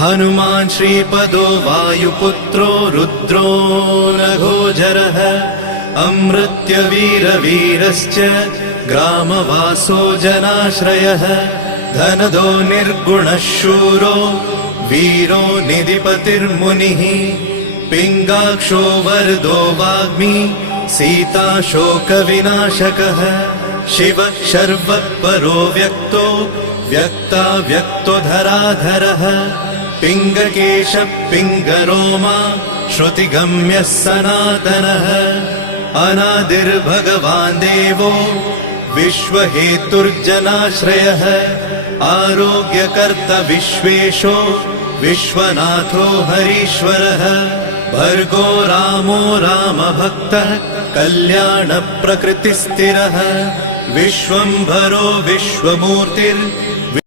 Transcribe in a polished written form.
हनुमान् श्रीपदो वायुपुत्रो रुद्रो नघोजरः अमृत्यवीरवीरश्च ग्रामवासो जनाश्रयः धनदो निर्गुणः शूरो वीरो निधिपतिर्मुनिः पिङ्गाक्षो वरदो वाग्मी सीता शोकविनाशकः शिवः शर्वः परो व्यक्तो व्यक्तो धराधरः पिङ्गकेशः पिङ्गरोमा श्रुतिगम्यः सनातनः अनादिर्भगवान् देवो विश्वहेतुर्जनाश्रयः आरोग्यकर्ता विश्वेशो विश्वनाथो हरीश्वरः भर्गो रामो रामभक्तः कल्याणप्रकृतिस्थिरः विश्वम्भरो विश्वमूर्तिर्